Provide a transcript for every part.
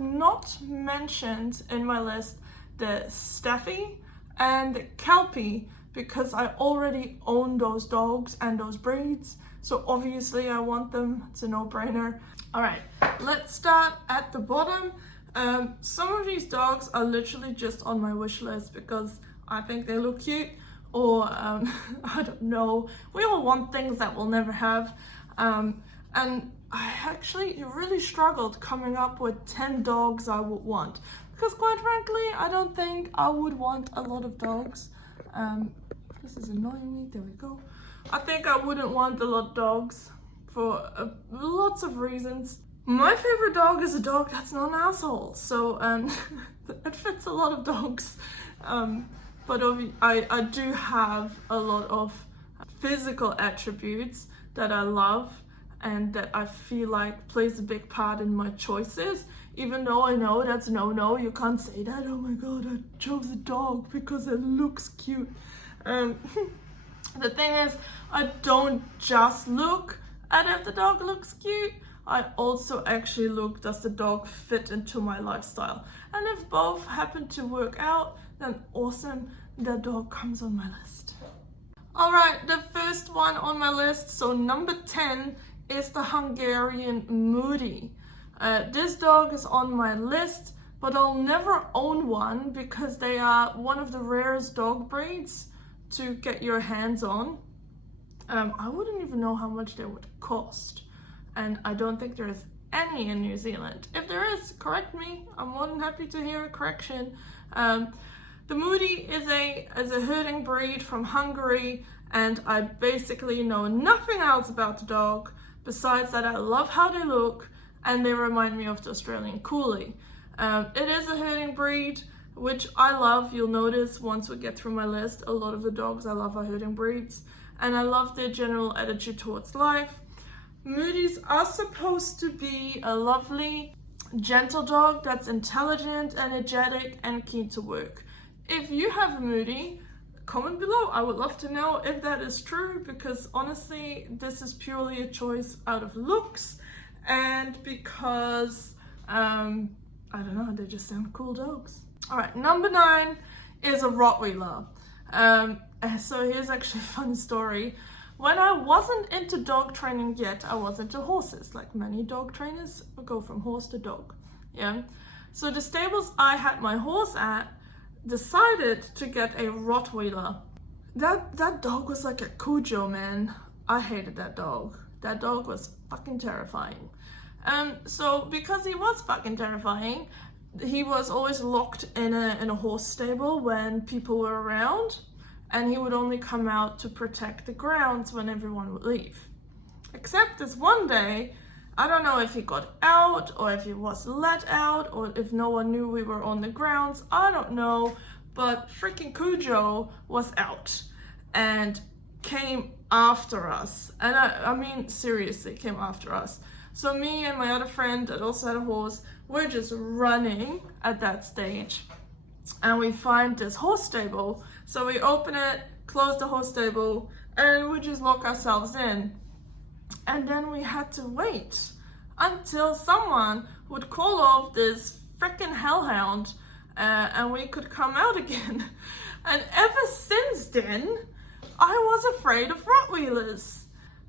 not mentioned in my list the Staffy and the Kelpie because I already own those dogs and those breeds. So obviously I want them, it's a no-brainer. All right, let's start at the bottom. Some of these dogs are literally just on my wish list because I think they look cute, or I don't know. We all want things that we'll never have. And I actually really struggled coming up with 10 dogs I would want because quite frankly, I don't think I would want a lot of dogs. This is annoying me, there we go. I think I wouldn't want a lot of dogs for lots of reasons. My favorite dog is a dog that's not an asshole, so it fits a lot of dogs. But I do have a lot of physical attributes that I love and that I feel like plays a big part in my choices, even though I know that's no, you can't say that. Oh my god, I chose a dog because it looks cute. The thing is, I don't just look at if the dog looks cute, I also actually look, does the dog fit into my lifestyle? And if both happen to work out, then awesome, that dog comes on my list. All right, the first one on my list, so number 10 is the Hungarian Moody. This dog is on my list, but I'll never own one because they are one of the rarest dog breeds to get your hands on. I wouldn't even know how much they would cost, and I don't think there is any in New Zealand. If there is, correct me. I'm more than happy to hear a correction. The Moody is a herding breed from Hungary, and I basically know nothing else about the dog besides that I love how they look and they remind me of the Australian Coolie. It is a herding breed, which I love. You'll notice once we get through my list, a lot of the dogs I love are herding breeds, and I love their general attitude towards life. Moodies are supposed to be a lovely, gentle dog that's intelligent, energetic, and keen to work. If you have a Moody, comment below. I would love to know if that is true, because honestly, this is purely a choice out of looks and because, I don't know, they just sound cool dogs. All right, number 9 is a Rottweiler. So here's actually a funny story. When I wasn't into dog training yet, I was into horses. Like many dog trainers, go from horse to dog. Yeah. So the stables I had my horse at decided to get a Rottweiler. That dog was like a Cujo, man. I hated that dog. That dog was fucking terrifying. So because he was fucking terrifying, he was always locked in a horse stable when people were around, and he would only come out to protect the grounds when everyone would leave. Except this one day, I don't know if he got out or if he was let out or if no one knew we were on the grounds, I don't know, but freaking Cujo was out and came after us. And I mean, seriously, came after us. So me and my other friend that also had a horse, we're just running at that stage. And we find this horse stable. So we open it, close the horse stable, and we just lock ourselves in. And then we had to wait until someone would call off this freaking hellhound and we could come out again. And ever since then, I was afraid of Rottweilers.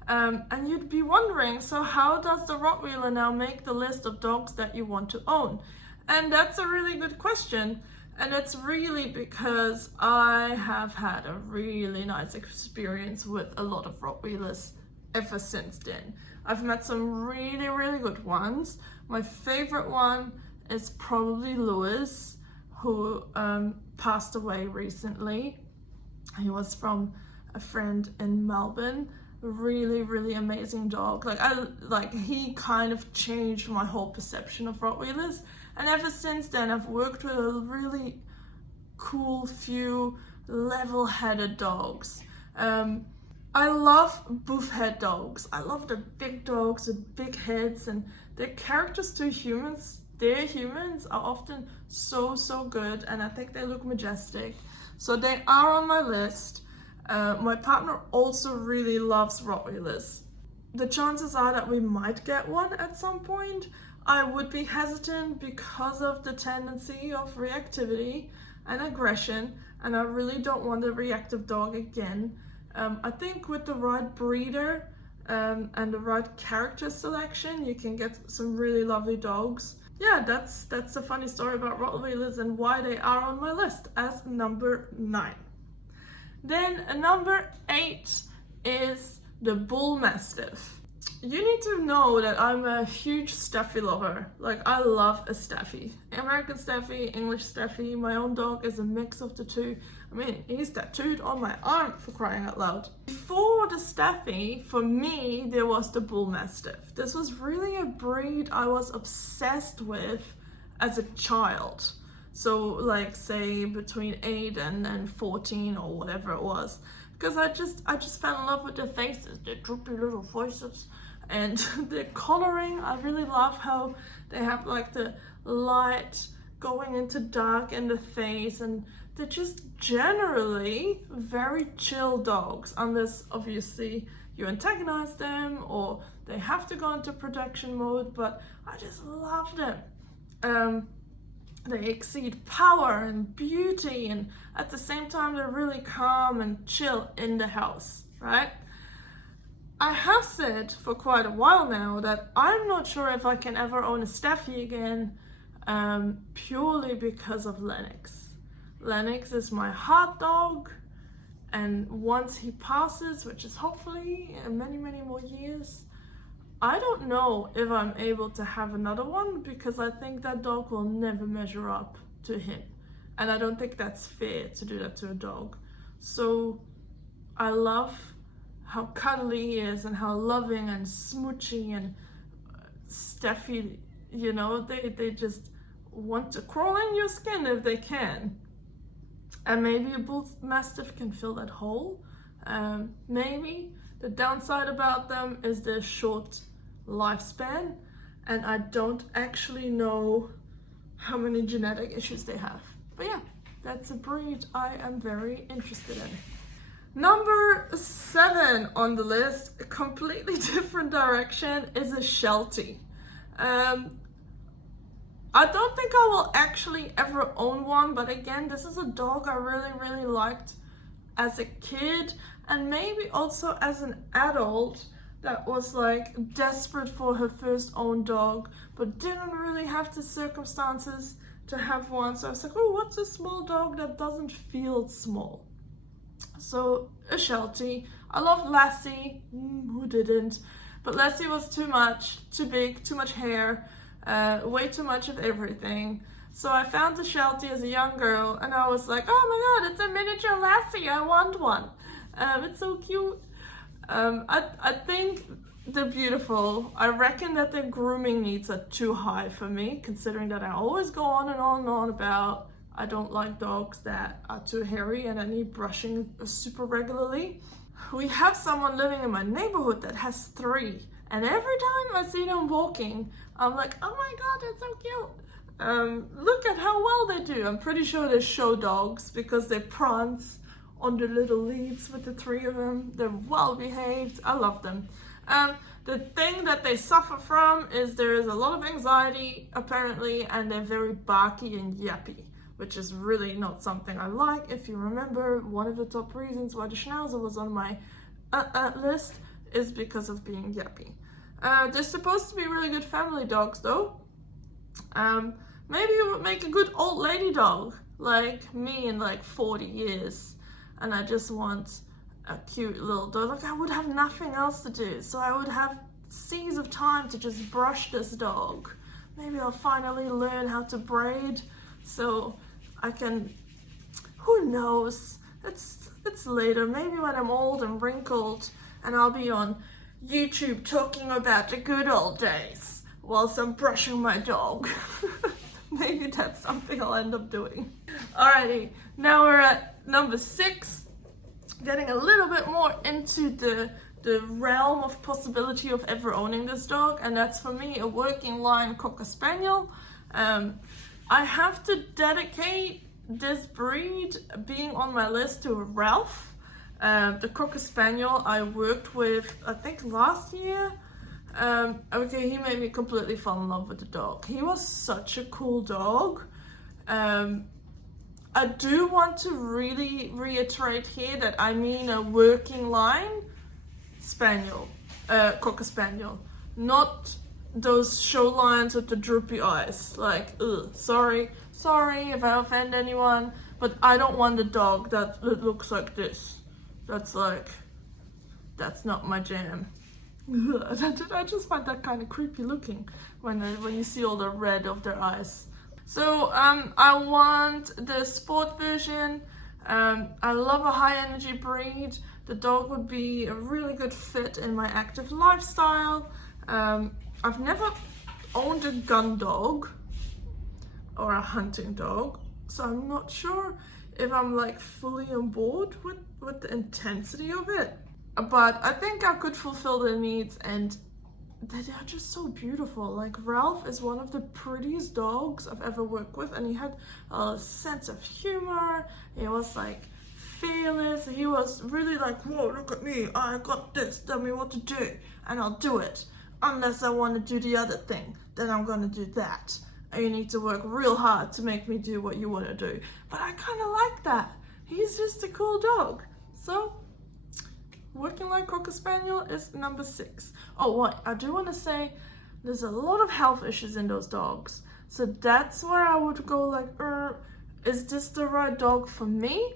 And you'd be wondering, so how does the Rottweiler now make the list of dogs that you want to own? And that's a really good question. And it's really because I have had a really nice experience with a lot of Rottweilers ever since then. I've met some really, really good ones. My favorite one is probably Lewis, who passed away recently. He was from a friend in Melbourne. Really, really amazing dog. He kind of changed my whole perception of Rottweilers. And ever since then, I've worked with a really cool few level-headed dogs. I love buff-head dogs. I love the big dogs with big heads, and their characters to humans, their humans are often so good, and I think they look majestic. So they are on my list. My partner also really loves Rottweilers. The chances are that we might get one at some point. I would be hesitant because of the tendency of reactivity and aggression, and I really don't want a reactive dog again. I think with the right breeder and the right character selection, you can get some really lovely dogs. Yeah, that's a funny story about Rottweilers and why they are on my list as number 9. Then number 8 is the Bull Mastiff. You need to know that I'm a huge Staffy lover. Like, I love a Staffy. American Staffy, English Staffy. My own dog is a mix of the two. I mean, he's tattooed on my arm, for crying out loud. Before the Staffy, for me, there was the Bull Mastiff. This was really a breed I was obsessed with as a child. So, like, say, between 8 and 14 or whatever it was. Because I just fell in love with their faces, their droopy little voices, and their coloring. I really love how they have like the light going into dark in the face, and they're just generally very chill dogs, unless obviously you antagonize them or they have to go into protection mode, but I just love them. They exceed power and beauty, and at the same time they're really calm and chill in the house, right? I have said for quite a while now that I'm not sure if I can ever own a Staffy again, purely because of Lennox. Lennox is my heart dog, and once he passes, which is hopefully in many, many more years, I don't know if I'm able to have another one, because I think that dog will never measure up to him. And I don't think that's fair to do that to a dog. So I love how cuddly he is and how loving and smoochy and Staffy, you know, they just want to crawl in your skin if they can. And maybe a Bull Mastiff can fill that hole. Maybe. The downside about them is their short lifespan, and I don't actually know how many genetic issues they have. But yeah, that's a breed I am very interested in. Number 7 on the list, a completely different direction, is a Sheltie. I don't think I will actually ever own one, but again, this is a dog I really, really liked as a kid, and maybe also as an adult that was like desperate for her first own dog, but didn't really have the circumstances to have one. So I was like, oh, what's a small dog that doesn't feel small? So a Sheltie. I loved Lassie, who didn't? But Lassie was too much, too big, too much hair, way too much of everything. So I found a Sheltie as a young girl, and I was like, oh my god, it's a miniature Lassie, I want one. It's so cute. I think they're beautiful. I reckon that their grooming needs are too high for me, considering that I always go on and on and on about I don't like dogs that are too hairy and I need brushing super regularly. We have someone living in my neighborhood that has 3, and every time I see them walking, I'm like, oh my god, it's so cute. Look at how well they do. I'm pretty sure they're show dogs because they prance on the little leads with the 3 of them. They're well behaved. I love them. The thing that they suffer from is there is a lot of anxiety apparently, and they're very barky and yappy, which is really not something I like. If you remember, one of the top reasons why the Schnauzer was on my list is because of being yappy. They're supposed to be really good family dogs though. Maybe it would make a good old lady dog, like me in like 40 years. And I just want a cute little dog. Like, I would have nothing else to do, so I would have seas of time to just brush this dog. Maybe I'll finally learn how to braid, so I can, who knows, it's later, maybe when I'm old and wrinkled and I'll be on YouTube talking about the good old days whilst I'm brushing my dog. Maybe that's something I'll end up doing. Alrighty, now we're at number 6, getting a little bit more into the realm of possibility of ever owning this dog, and that's for me a working line Cocker Spaniel. I have to dedicate this breed being on my list to Ralph, the Cocker Spaniel I worked with, I think last year. Okay, he made me completely fall in love with the dog. He was such a cool dog. I do want to really reiterate here that I mean a working line spaniel, cocker spaniel, not those show lions with the droopy eyes. Like, ugh, sorry if I offend anyone, but I don't want a dog that looks like this. That's not my jam. I just find that kind of creepy looking when you see all the red of their eyes. So I want the sport version. I love a high energy breed. The dog would be a really good fit in my active lifestyle. I've never owned a gun dog or a hunting dog, so I'm not sure if I'm like fully on board with the intensity of it. But I think I could fulfill their needs, and they're just so beautiful. Like, Ralph is one of the prettiest dogs I've ever worked with, and he had a sense of humor. He was like fearless. He was really like, whoa, look at me, I got this, tell me what to do and I'll do it. Unless I want to do the other thing, then I'm gonna do that. And you need to work real hard to make me do what you want to do. But I kind of like that. He's just a cool dog. So working line cocker spaniel is number 6. Oh, what I do want to say, there's a lot of health issues in those dogs. So that's where I would go like, is this the right dog for me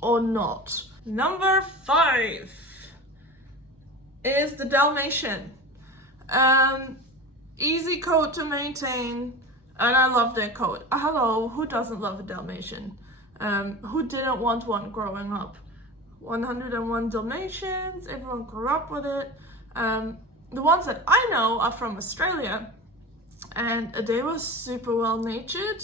or not? Number 5 is the Dalmatian. Easy coat to maintain, and I love their coat. Hello, who doesn't love a Dalmatian? Who didn't want one growing up? 101 Dalmatians, everyone grew up with it. The ones that I know are from Australia, and they were super well natured,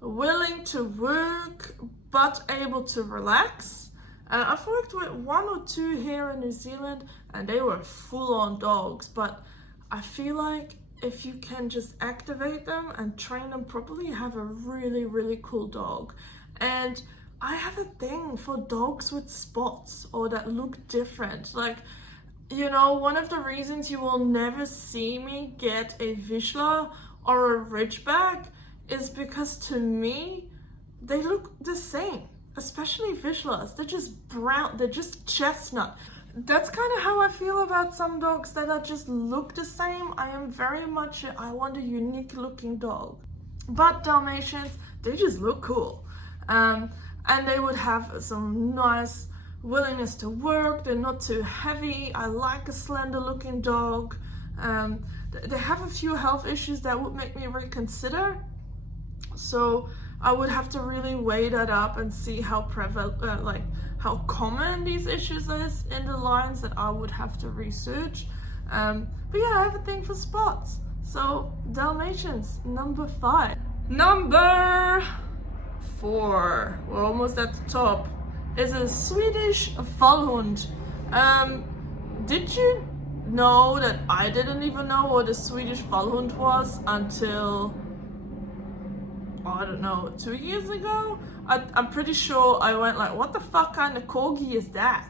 willing to work, but able to relax. I've worked with 1 or 2 here in New Zealand, and they were full-on dogs, but I feel like if you can just activate them and train them properly, you have a really, really cool dog. And I have a thing for dogs with spots or that look different. Like, you know, one of the reasons you will never see me get a Vizsla or a Ridgeback is because to me, they look the same, especially Vizslas. They're just brown, they're just chestnut. That's kind of how I feel about some dogs that are just look the same. I am very much, I want a unique looking dog. But Dalmatians, they just look cool. And they would have some nice willingness to work. They're not too heavy. I like a slender looking dog. They have a few health issues that would make me reconsider. So I would have to really weigh that up and see how prevalent, how common these issues is in the lines that I would have to research. But yeah, I have a thing for spots. So Dalmatians, number 5. Number 4, we're almost at the top, is a Swedish Vallhund. Did you know that I didn't even know what a Swedish Vallhund was until, I don't know, 2 years ago? I'm pretty sure I went like, what the fuck kind of corgi is that?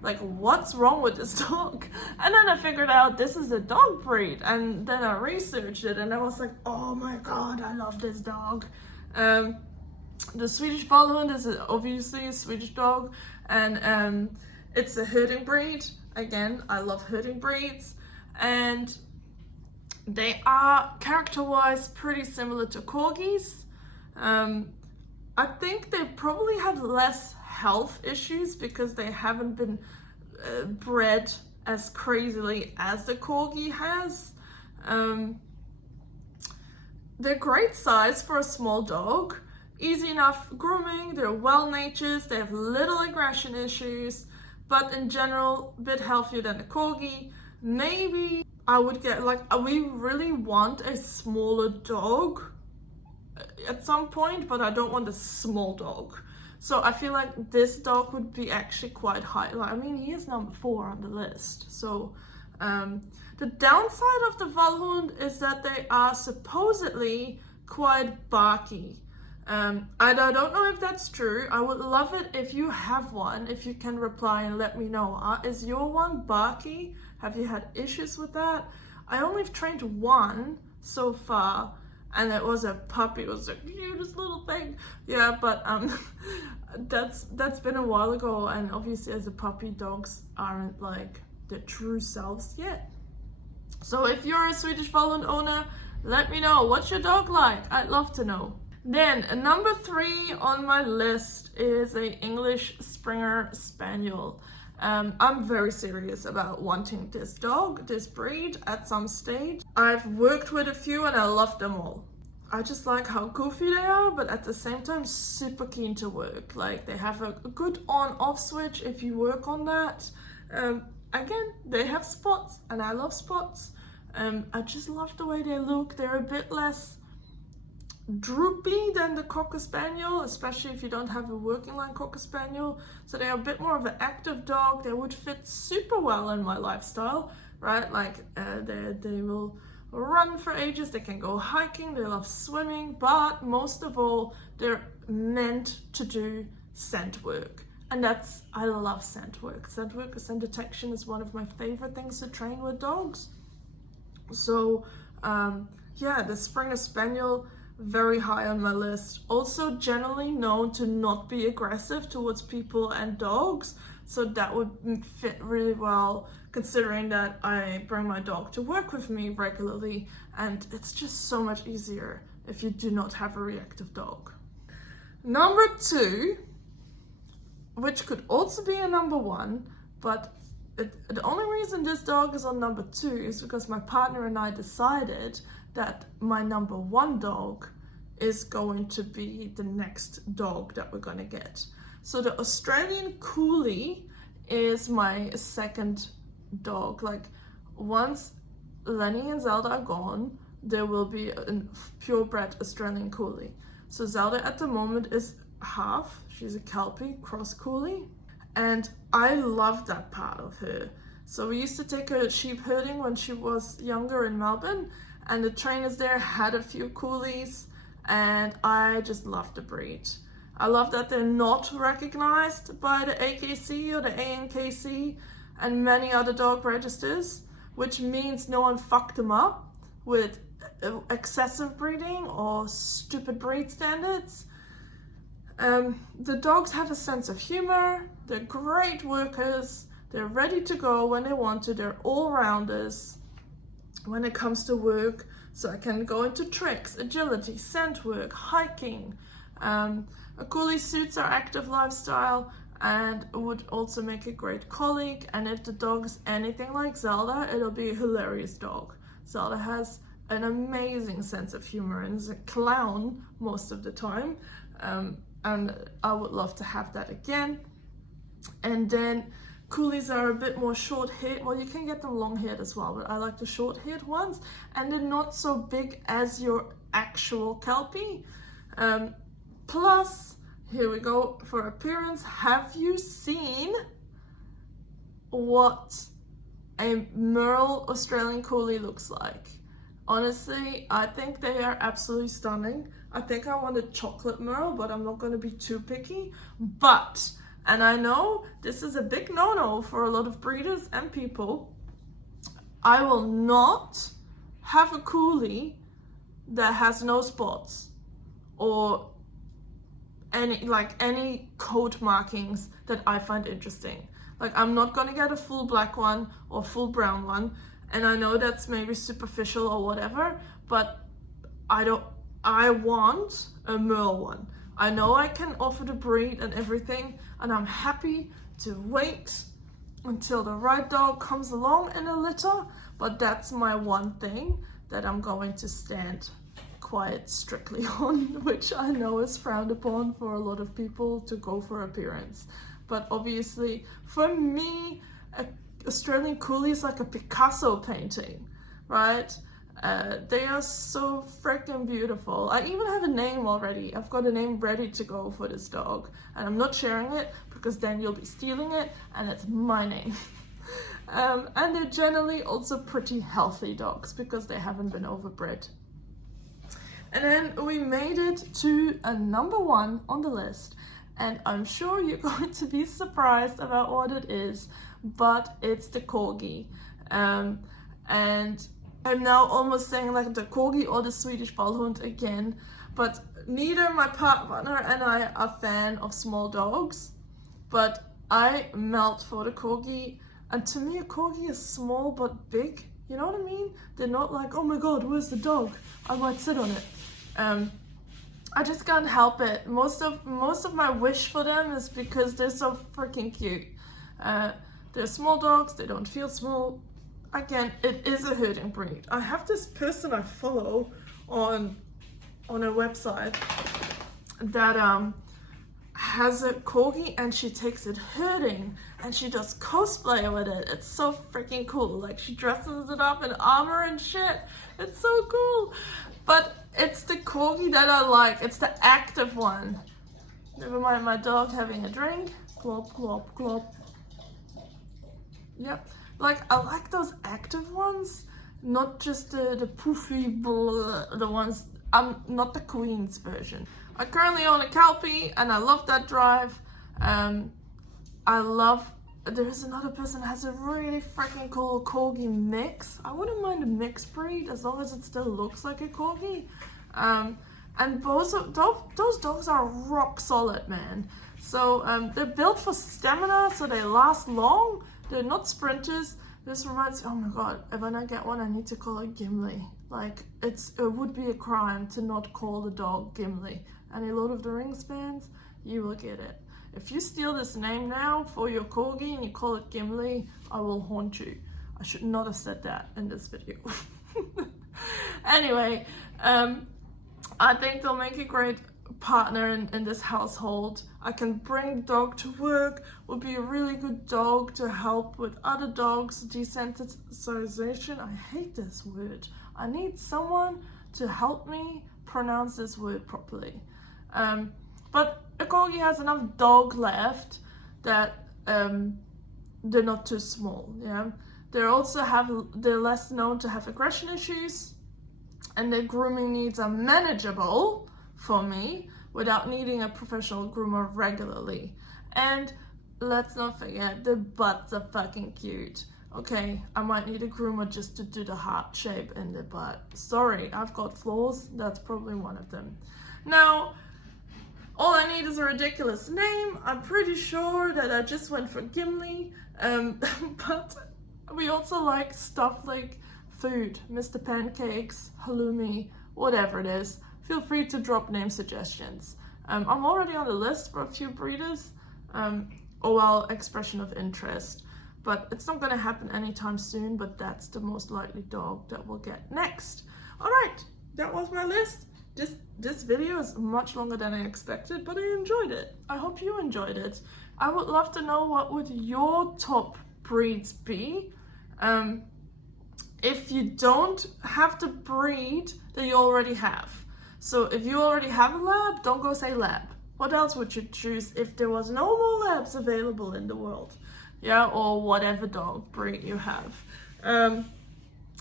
Like, what's wrong with this dog? And then I figured out this is a dog breed, and then I researched it and I was like, oh my god, I love this dog. The Swedish Vallhund is obviously a Swedish dog, and it's a herding breed. Again, I love herding breeds, and they are character-wise pretty similar to corgis. I think they probably have less health issues because they haven't been bred as crazily as the corgi has. They're great size for a small dog, easy enough grooming, they're well-natured, they have little aggression issues, but in general, a bit healthier than a corgi. Maybe I would get, like, we really want a smaller dog at some point, but I don't want a small dog. So I feel like this dog would be actually quite high. Like, I mean, he is number 4 on the list. So the downside of the Vallhund is that they are supposedly quite barky. And I don't know if that's true. I would love it if you have one, if you can reply and let me know. Is your one barky? Have you had issues with that? I only trained one so far, and it was a puppy. It was the cutest little thing. Yeah, but that's been a while ago, and obviously as a puppy, dogs aren't like their true selves yet. So if you're a Swedish Falun owner, let me know. What's your dog like? I'd love to know. Then number 3 on my list is a English Springer Spaniel. I'm very serious about wanting this dog, this breed at some stage. I've worked with a few and I love them all. I just like how goofy they are, but at the same time super keen to work. Like they have a good on-off switch if you work on that. Again, they have spots and I love spots. I just love the way they look. They're a bit less droopy than the Cocker Spaniel, especially if you don't have a working line Cocker Spaniel. So they're a bit more of an active dog. They would fit super well in my lifestyle, right? Like they will run for ages, they can go hiking, they love swimming, but most of all, they're meant to do scent work. And I love scent work. Scent work, scent detection is one of my favorite things to train with dogs. So yeah, the Springer Spaniel, very high on my list. Also generally known to not be aggressive towards people and dogs, so that would fit really well considering that I bring my dog to work with me regularly, and it's just so much easier if you do not have a reactive dog. Number 2, which could also be a number 1, but the only reason this dog is on number 2 is because my partner and I decided that my number 1 dog is going to be the next dog that we're gonna get. So the Australian Coolie is my second dog. Like once Lenny and Zelda are gone, there will be a purebred Australian Coolie. So Zelda at the moment is half. She's a Kelpie cross Coolie, and I love that part of her. So we used to take her sheep herding when she was younger in Melbourne, and the trainers there had a few Coolies, and I just love the breed. I love that they're not recognized by the AKC or the ANKC and many other dog registers, which means no one fucked them up with excessive breeding or stupid breed standards. The dogs have a sense of humor, they're great workers, they're ready to go when they want to, they're all-rounders when it comes to work. So I can go into tricks, agility, scent work, hiking. A Coolie suits our active lifestyle and would also make a great colleague. And if the dog is anything like Zelda, it'll be a hilarious dog. Zelda has an amazing sense of humor and is a clown most of the time. And I would love to have that again. And then Coolies are a bit more short-haired. Well, you can get them long-haired as well, but I like the short-haired ones. And they're not so big as your actual Kelpie. Plus, here we go for appearance. Have you seen what a Merle Australian Coolie looks like? Honestly, I think they are absolutely stunning. I think I want a chocolate Merle, but I'm not going to be too picky. But, and I know this is a big no-no for a lot of breeders and people, I will not have a Coolie that has no spots or any coat markings that I find interesting. Like, I'm not gonna get a full black one or full brown one, and I know that's maybe superficial or whatever, but I want a Merle one. I know I can offer the breed and everything, and I'm happy to wait until the right dog comes along in a litter, but that's my one thing that I'm going to stand quite strictly on, which I know is frowned upon for a lot of people to go for appearance. But obviously, for me, an Australian Coolie is like a Picasso painting, right? They are so freaking beautiful. I even have a name already. I've got a name ready to go for this dog, and I'm not sharing it because then you'll be stealing it, and it's my name. And they're generally also pretty healthy dogs because they haven't been overbred. And then we made it to a number 1 on the list, and I'm sure you're going to be surprised about what it is, but it's the Corgi. And I'm now almost saying like the Corgi or the Swedish Bullhund again, but neither my partner and I are fan of small dogs, but I melt for the Corgi, and to me a Corgi is small but big, you know what I mean? They're not like, oh my god, where's the dog? I might sit on it. I just can't help it. Most of my wish for them is because they're so freaking cute. They're small dogs, they don't feel small. Again, it is a herding breed. I have this person I follow on a website that has a Corgi, and she takes it herding and she does cosplay with it. It's so freaking cool. Like, she dresses it up in armor and shit. It's so cool. But it's the Corgi that I like. It's the active one. Never mind my dog having a drink. Glop, glop, glop. Yep. Like, I like those active ones, not just the poofy, the ones, not the Queen's version. I currently own a Kelpie, and I love that drive. There's another person that has a really freaking cool Corgi mix. I wouldn't mind a mixed breed as long as it still looks like a Corgi. And both of those dogs are rock solid, man. So they're built for stamina, so they last long. They're not sprinters. This reminds me, oh my god, when I get one, I need to call it Gimli. Like, it would be a crime to not call the dog Gimli. Any Lord of the Rings fans, you will get it. If you steal this name now for your Corgi and you call it Gimli, I will haunt you. I should not have said that in this video. Anyway, I think they'll make a great partner in this household. I can bring the dog to work, would be a really good dog to help with other dogs, desensitization. I hate this word. I need someone to help me pronounce this word properly. But a Corgi has enough dog left that they're not too small. Yeah, they're less known to have aggression issues, and their grooming needs are manageable for me without needing a professional groomer regularly. And let's not forget, the butts are fucking cute. Okay, I might need a groomer just to do the heart shape in the butt. Sorry, I've got flaws. That's probably one of them. Now, all I need is a ridiculous name. I'm pretty sure that I just went for Gimli. But we also like stuff like food, Mr. Pancakes, halloumi, whatever it is. Feel free to drop name suggestions. I'm already on the list for a few breeders. Expression of interest. But it's not going to happen anytime soon, but that's the most likely dog that we'll get next. Alright, that was my list. This video is much longer than I expected, but I enjoyed it. I hope you enjoyed it. I would love to know, what would your top breeds be? If you don't have the breed that you already have. So if you already have a lab, don't go say lab. What else would you choose if there was no more labs available in the world? Yeah, or whatever dog breed you have.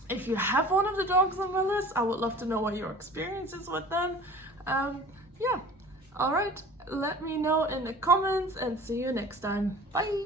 If you have one of the dogs on my list, I would love to know what your experience is with them. Yeah, alright, let me know in the comments and see you next time. Bye!